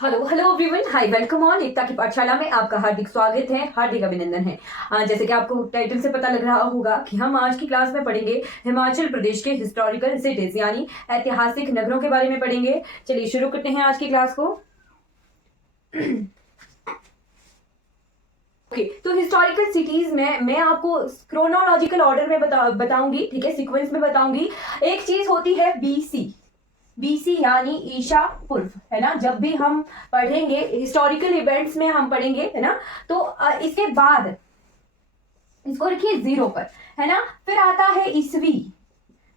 Hello hello everyone, hi, welcome on Ekta की पाठशाला में आपका हार्दिक स्वागत है, हार्दिक अभिनंदन है। जैसे कि आपको टाइटल से पता लग रहा होगा कि हम आज की क्लास में पढ़ेंगे हिमाचल प्रदेश के हिस्टोरिकल सिटीज यानी ऐतिहासिक नगरों के बारे में पढ़ेंगे। चलिए शुरू करते हैं आज की क्लास को। ओके, तो हिस्टोरिकल सिटीज में मैं आपको क्रोनोलॉजिकल ऑर्डर में बताऊंगी, ठीक है, सीक्वेंस में बताऊंगी। एक चीज होती है बीसी यानी ईशा पूर्व, है ना। जब भी हम पढ़ेंगे हिस्टोरिकल इवेंट्स में हम पढ़ेंगे, है ना, तो इसके बाद इसको रखिए 0 पर, है ना। फिर आता है ईसवी,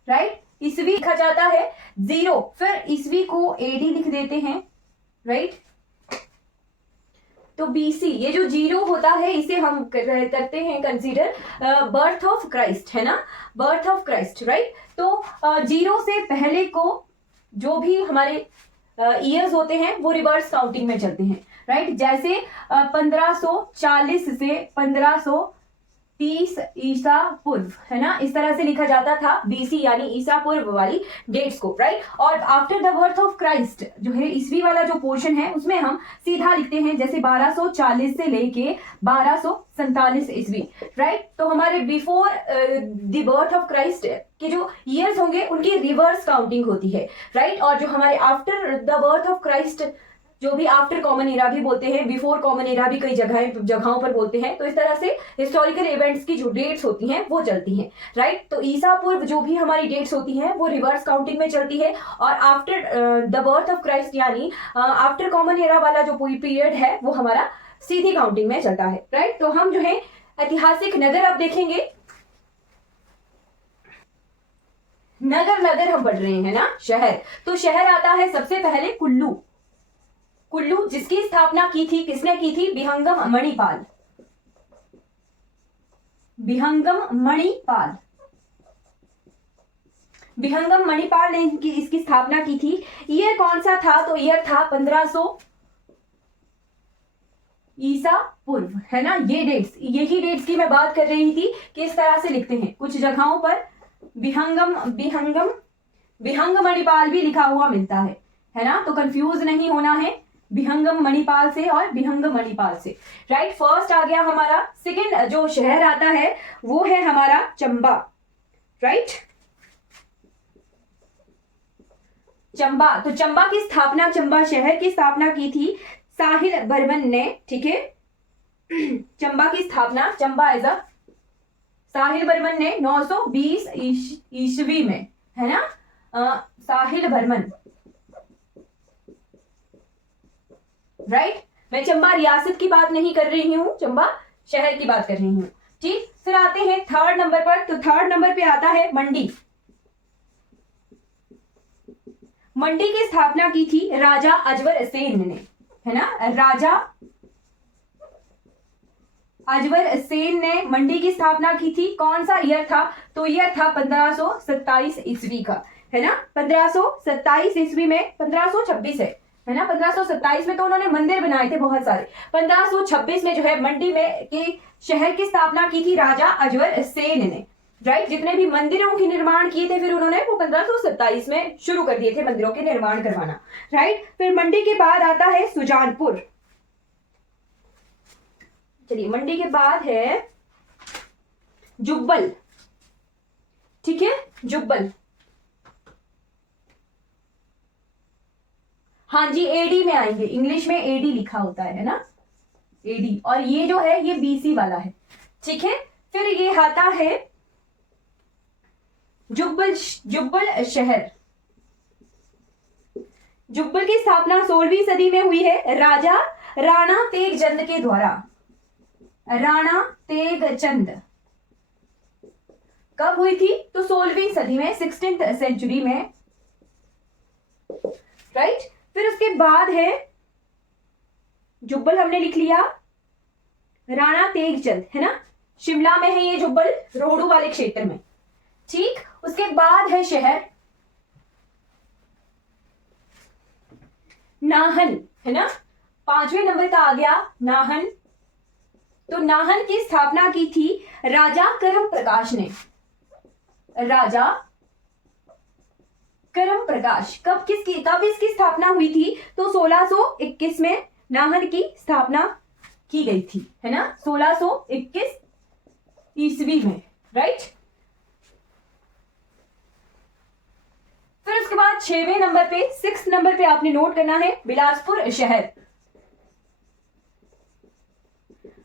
राइट, ईसवी लिखा जाता है 0, फिर ईसवी को एडी लिख देते हैं, राइट। तो बीसी, ये जो 0 होता है इसे हम करते हैं कंसीडर बर्थ ऑफ क्राइस्ट, है ना, बर्थ ऑफ क्राइस्ट, राइट। तो 0 से पहले को जो भी हमारे ईयर्स होते हैं वो रिवर्स काउंटिंग में चलते हैं, राइट। जैसे 1540 से 1530 ईसा पूर्व, है ना, इस तरह से लिखा जाता था बीसी यानी ईसा पूर्व वाली डेट्स को, राइट। और after the birth of Christ जो है ईसवी वाला जो पोर्शन है उसमें हम सीधा लिखते हैं, जैसे 1240 से लेके 1247 ईस्वी, राइट। तो हमारे before the birth of Christ के जो ईयर्स होंगे उनकी रिवर्स काउंटिंग होती है, राइट। और जो हमारे after the birth of Christ, जो भी आफ्टर कॉमन एरा भी बोलते हैं, बिफोर कॉमन एरा भी कई जगहों पर बोलते हैं। तो इस तरह से हिस्टोरिकल इवेंट्स की जो डेट्स होती हैं वो चलती हैं, राइट। तो ईसा पूर्व जो भी हमारी डेट्स होती हैं वो रिवर्स काउंटिंग में चलती है, और after the birth of Christ यानी आफ्टर कॉमन एरा वाला जो पीरियड है वो हमारा सीधी काउंटिंग में चलता है, राइट। तो हम जो है ऐतिहासिक नगर अब देखेंगे। नगर हम पढ़ रहे हैं ना, शहर। तो शहर आता है सबसे पहले कुल्लू, जिसकी स्थापना की थी, किसने की थी? बिहंगम मणिपाल ने इसकी स्थापना की थी। ईयर कौन सा था? तो ईयर था 1500 ईसा पूर्व, है ना। यही डेट्स की मैं बात कर रही थी कि इस तरह से लिखते हैं। कुछ जगहों पर विहंग मणिपाल भी लिखा हुआ मिलता है ना। तो कंफ्यूज नहीं होना है विहंगम मणिपाल से और विहंग मणिपाल से, राइट। फर्स्ट आ गया हमारा। सेकंड जो शहर आता है वो है हमारा चंबा, राइट। चंबा, तो चंबा शहर की स्थापना की थी साहिल बर्मन ने, ठीक है। चंबा एज अ साहिल बर्मन ने 920 ईस्वी में, है ना। साहिल बर्मन, राइट। मैं चंबा रियासत की बात नहीं कर रही हूं, चंबा शहर की बात कर रही हूं, ठीक। फिर आते हैं थर्ड नंबर पर। तो थर्ड नंबर पे आता है मंडी की स्थापना की थी राजा अजवर सेन ने, है ना। राजा अजवर सेन ने मंडी की स्थापना की थी। कौन सा ईयर था? तो ईयर था 1527 ईस्वी का, है ना। 1527 ईस्वी में 1526 है ना। 1527 में तो उन्होंने मंदिर बनाए थे बहुत सारे। 1526 में जो है मंडी में के शहर की स्थापना की थी राजा अजवर सेन ने, राइट। जितने भी मंदिरों के निर्माण किए थे फिर उन्होंने वो 1527 में शुरू कर दिए थे मंदिरों के निर्माण करवाना, राइट। फिर मंडी के बाद आता है सुजानपुर। चलिए, मंडी के बाद है जुब्बल, ठीक है, जुब्बल। हाँ जी, एडी में आएंगे, इंग्लिश में एडी लिखा होता है ना, एडी। और ये जो है ये बीसी वाला है, ठीक है। फिर ये आता है जुब्बल शहर। जुब्बल की स्थापना 16वीं सदी में हुई है राजा राणा तेगचंद के द्वारा। राणा तेगचंद कब हुई थी? तो 16वीं सदी में, 16th सेंचुरी में, राइट। फिर उसके बाद है जुब्बल, हमने लिख लिया राणा तेगचंद, है ना। शिमला में है ये जुब्बल, रोहडू वाले क्षेत्र में, ठीक। उसके बाद है शहर नाहन, है ना। 5वें नंबर का आ गया नाहन। तो नाहन की स्थापना की थी राजा करम प्रकाश ने। राजा करम प्रकाश कब इसकी स्थापना हुई थी? तो 1621 में नाहन की स्थापना की गई थी, है ना, 1621 ईस्वी में, राइट। फिर उसके बाद 6वें नंबर पे, 6 नंबर पे आपने नोट करना है बिलासपुर शहर।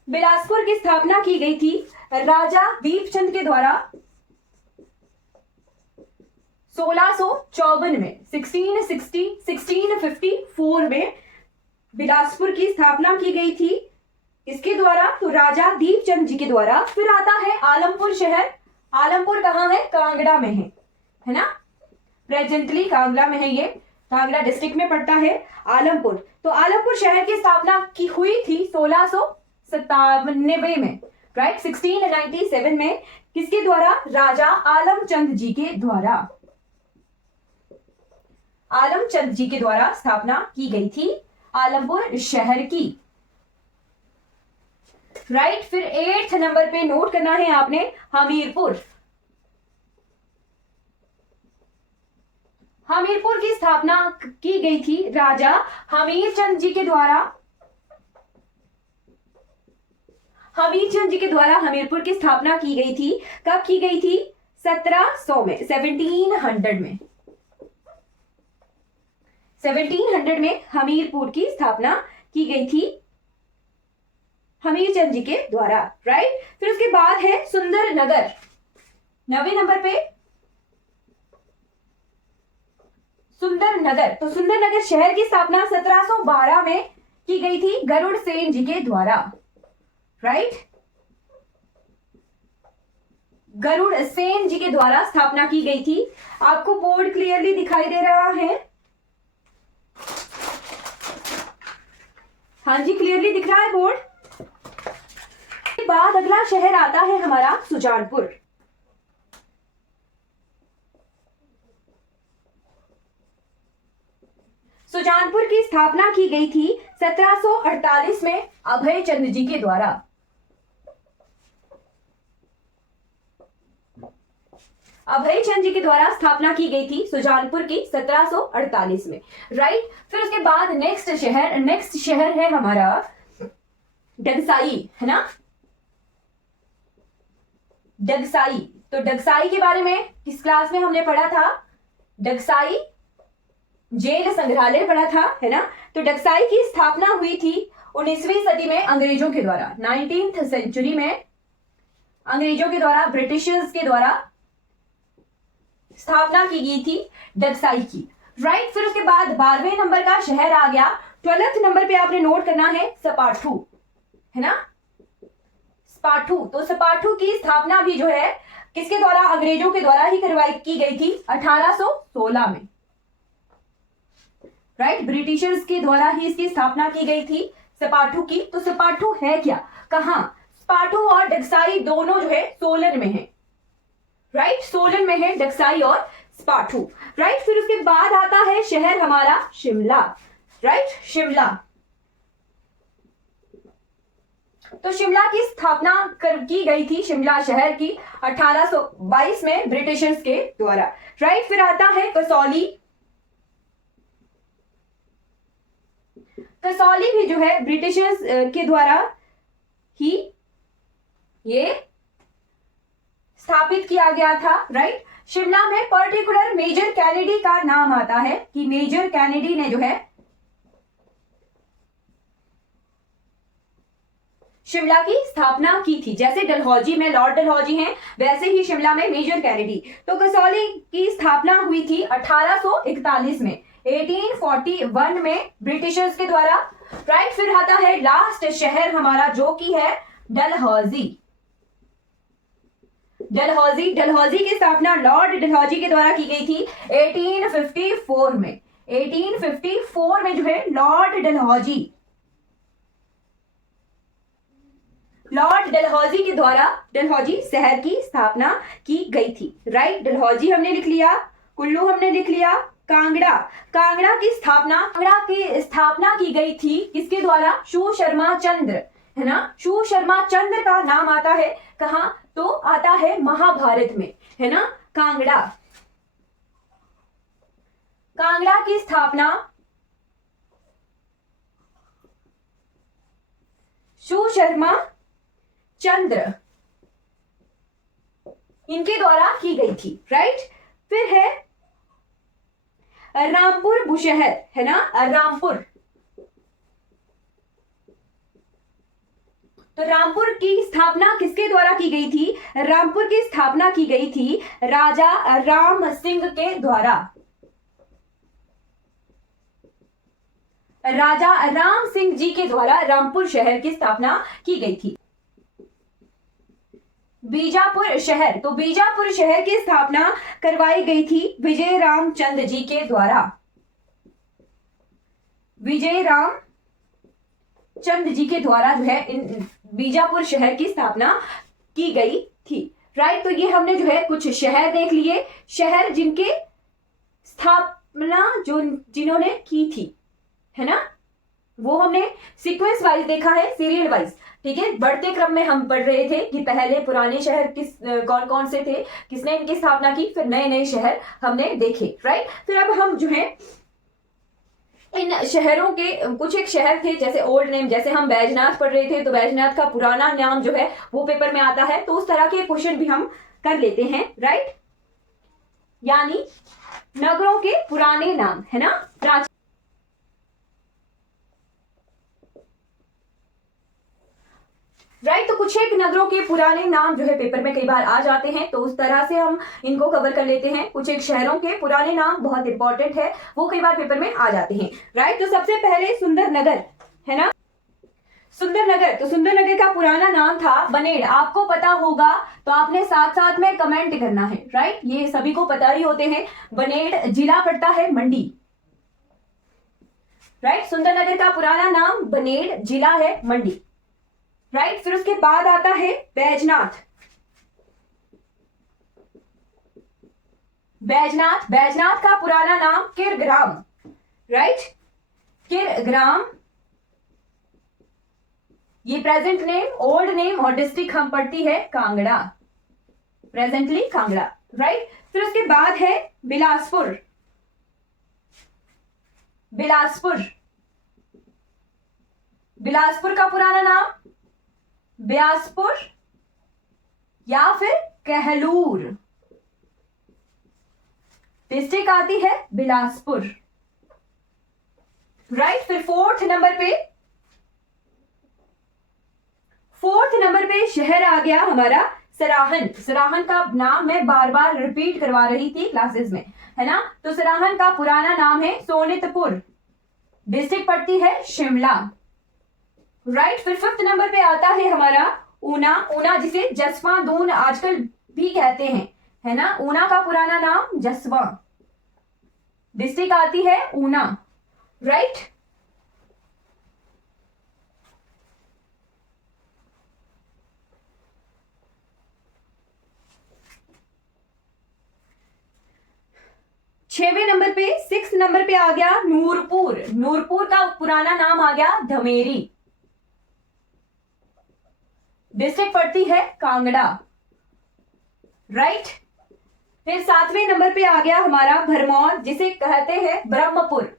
बिलासपुर की स्थापना की गई थी राजा दीपचंद के द्वारा 1654 में, 1654 में बिलासपुर की स्थापना की गई थी इसके द्वारा, तो राजा दीपचंद जी के द्वारा। फिर आता है आलमपुर शहर। आलमपुर कहाँ है? कांगड़ा में है ना, प्रेजेंटली कांगड़ा में है, ये कांगड़ा डिस्ट्रिक्ट में पड़ता है आलमपुर। तो आलमपुर शहर की स्थापना की हुई थी 1697 में, राइट, 1697 में। किसके द्वारा? राजा आलमचंद जी के द्वारा, आलमचंद जी के द्वारा स्थापना की गई थी आलमपुर शहर की, राइट। फिर 8th नंबर पे नोट करना है आपने हमीरपुर। हमीरपुर की स्थापना की गई थी राजा हमीरचंद जी के द्वारा। हमीरचंद जी के द्वारा हमीरपुर की स्थापना की गई थी। कब की गई थी? 1700 में, 1700 में, 1700 में हमीरपुर की स्थापना की गई थी हमीरचंद जी के द्वारा, राइट। फिर उसके बाद है सुंदरनगर, 9वें नंबर पे सुंदरनगर। तो सुंदरनगर शहर की स्थापना 1712 में की गई थी गरुड़ सेन जी के द्वारा, राइट। गरुड़ सेन जी के द्वारा स्थापना की गई थी। आपको बोर्ड क्लियरली दिखाई दे रहा है? हाँ जी, क्लियरली दिख रहा है बोर्ड। के बाद अगला शहर आता है हमारा सुजानपुर। सुजानपुर की स्थापना की गई थी 1748 में अभय चंद जी के द्वारा। अभय चंद जी के द्वारा स्थापना की गई थी सुजानपुर की 1748 में, राइट। फिर उसके बाद नेक्स्ट शहर है हमारा डगसाई, है ना, डगसाई। तो डगसाई के बारे में किस क्लास में हमने पढ़ा था? डगसाई जेल संग्रहालय पढ़ा था, है ना। तो डगसाई की स्थापना हुई थी 19वीं सदी में अंग्रेजों के द्वारा, 19th सेंचुरी में अंग्रेजों के द्वारा, ब्रिटिशर्स के द्वारा स्थापना की गई थी डगसाई की, राइट। फिर उसके बाद 12वें नंबर का शहर आ गया। 12th नंबर पे आपने नोट करना है सपाटू, है ना, सपाटू। तो सपाटू की स्थापना भी जो है किसके द्वारा? अंग्रेजों के द्वारा ही की गई थी 1816 में, राइट। ब्रिटिशर्स के द्वारा ही इसकी स्थापना की गई थी सपाटू की। तो सपाटू है क्या? कहां? सपाटू और डगसाई दोनों जो है सोलन में है, राइट, सोलन में है डगसाई और सपाटू, राइट। फिर उसके बाद आता है शहर हमारा शिमला, राइट, शिमला। तो शिमला की स्थापना की गई थी शिमला शहर की 1822 में ब्रिटिशर्स के द्वारा, राइट। फिर आता है कसौली। कसौली भी जो है ब्रिटिशर्स के द्वारा ही ये स्थापित किया गया था, राइट। शिमला में पर्टिकुलर मेजर कैनेडी का नाम आता है कि मेजर कैनेडी ने जो है शिमला की स्थापना की थी। जैसे डलहौजी में लॉर्ड डलहौजी हैं, वैसे ही शिमला में मेजर कैनेडी। तो कसौली की स्थापना हुई थी 1841 में, 1841 में ब्रिटिशर्स के द्वारा, राइट। फिर आता है लास्ट शहर हमारा जो कि है डलहौजी। डलहौजी, डलहौजी की स्थापना लॉर्ड डलहौजी के द्वारा की गई थी 1854 में, 1854 में जो है लॉर्ड डलहौजी के द्वारा डलहौजी शहर की स्थापना की गई थी, राइट। डलहौजी हमने लिख लिया, कुल्लू हमने लिख लिया, कांगड़ा की स्थापना की गई थी किसके द्वारा? शू शर्मा चंद्र, है ना। शू शर्मा चंद्र का नाम आता है कहां? तो आता है महाभारत में, है ना, कांगड़ा। कांगड़ा की स्थापना सुशर्मा चंद्र इनके द्वारा की गई थी, राइट। फिर है रामपुर बुशहर, है ना, रामपुर। तो रामपुर की स्थापना किसके द्वारा की गई थी? रामपुर की स्थापना की गई थी राजा राम सिंह के द्वारा। राजा राम सिंह जी के द्वारा रामपुर शहर की स्थापना की गई थी। बीजापुर शहर, तो बीजापुर शहर की स्थापना करवाई गई थी विजय रामचंद्र जी के द्वारा। विजय राम चंद्र जी के द्वारा जो है इन बीजापुर शहर की स्थापना की गई थी, राइट। तो ये हमने जो है कुछ शहर देख लिए, शहर जिनके स्थापना जो जिन्होंने की थी, है ना, वो हमने सीक्वेंस वाइज देखा है, सीरियल वाइज, ठीक है। बढ़ते क्रम में हम पढ़ रहे थे कि पहले पुराने शहर कौन कौन से थे, किसने इनकी स्थापना की, फिर नए नए शहर हमने देखे, राइट। फिर अब हम जो है इन शहरों के कुछ एक शहर थे जैसे ओल्ड नेम, जैसे हम बैजनाथ पढ़ रहे थे तो बैजनाथ का पुराना नाम जो है वो पेपर में आता है, तो उस तरह के क्वेश्चन भी हम कर लेते हैं, राइट। यानी नगरों के पुराने नाम, है ना, राइट। तो कुछ एक नगरों के पुराने नाम जो है पेपर में कई बार आ जाते हैं, तो उस तरह से हम इनको कवर कर लेते हैं। कुछ एक शहरों के पुराने नाम बहुत इंपॉर्टेंट है, वो कई बार पेपर में आ जाते हैं, राइट। तो सबसे पहले सुंदरनगर, है ना, सुंदरनगर। तो सुंदरनगर का पुराना नाम था बनेड़, आपको पता होगा तो आपने साथ साथ में कमेंट करना है, राइट। ये सभी को पता ही होते हैं। बनेड़ जिला पड़ता है मंडी, राइट। सुंदरनगर का पुराना नाम बनेड़, जिला है मंडी, राइट। फिर उसके बाद आता है बैजनाथ। बैजनाथ, बैजनाथ का पुराना नाम किरग्राम, राइट, किरग्राम। ये प्रेजेंट नेम, ओल्ड नेम और डिस्ट्रिक्ट हम पढ़ती है कांगड़ा, प्रेजेंटली कांगड़ा, राइट। फिर उसके बाद है बिलासपुर। बिलासपुर, बिलासपुर का पुराना नाम ब्यासपुर या फिर कहलूर, डिस्ट्रिक्ट आती है बिलासपुर, राइट। फिर फोर्थ नंबर पे शहर आ गया हमारा सराहन। सराहन का नाम मैं बार बार रिपीट करवा रही थी क्लासेस में, है ना। तो सराहन का पुराना नाम है सोनितपुर, डिस्ट्रिक्ट पड़ती है शिमला, राइट। फिर फिफ्थ नंबर पे आता है हमारा ऊना। ऊना जिसे जसवां दून आजकल भी कहते हैं, है ना। ऊना का पुराना नाम जसवां, डिस्ट्रिक्ट आती है ऊना, राइट। छवें नंबर पे, सिक्स नंबर पे आ गया नूरपुर। नूरपुर का पुराना नाम आ गया धमेरी, डिस्ट्रिक्ट पड़ती है कांगड़ा, राइट। फिर सातवें नंबर पे आ गया हमारा भरमौर जिसे कहते हैं ब्रह्मपुर,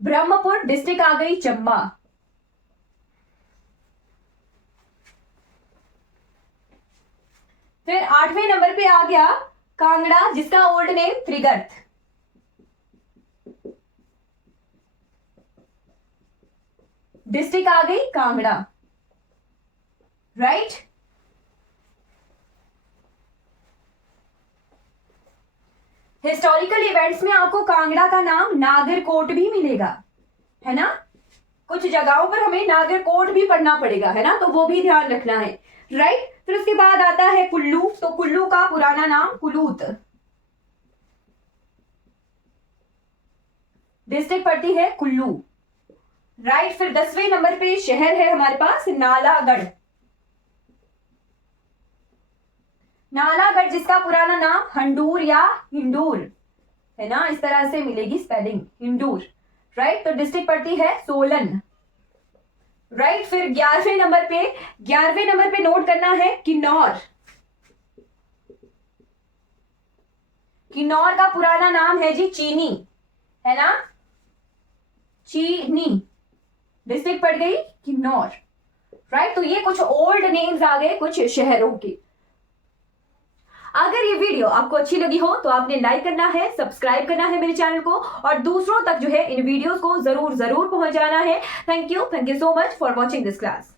ब्रह्मपुर, डिस्ट्रिक्ट आ गई चंबा। फिर आठवें नंबर पे आ गया कांगड़ा जिसका ओल्ड नेम त्रिगर्त, डिस्ट्रिक्ट आ गई कांगड़ा, राइट। हिस्टोरिकल इवेंट्स में आपको कांगड़ा का नाम नागरकोट भी मिलेगा, है ना। कुछ जगहों पर हमें नागरकोट भी पढ़ना पड़ेगा, है ना, तो वो भी ध्यान रखना है, राइट। फिर उसके बाद आता है कुल्लू। तो कुल्लू का पुराना नाम कुलूत, डिस्ट्रिक्ट पड़ती है कुल्लू, राइट। फिर 10वें नंबर पे शहर है हमारे पास नालागढ़। नालागढ़ जिसका पुराना नाम हंडूर या हिंडूर, है ना, इस तरह से मिलेगी स्पेलिंग, हिंडूर, राइट। तो डिस्ट्रिक्ट पड़ती है सोलन, राइट। फिर 11वें नंबर पे नोट करना है किन्नौर, किन्नौर का पुराना नाम है जी चीनी, है ना, चीनी, डिस्ट्रिक्ट पड़ गई किन्नौर, राइट। तो ये कुछ ओल्ड नेम्स आ गए कुछ शहरों के। अगर ये वीडियो आपको अच्छी लगी हो तो आपने लाइक करना है, सब्सक्राइब करना है मेरे चैनल को, और दूसरों तक जो है इन वीडियोस को जरूर जरूर पहुंचाना है। Thank you so much for watching this class.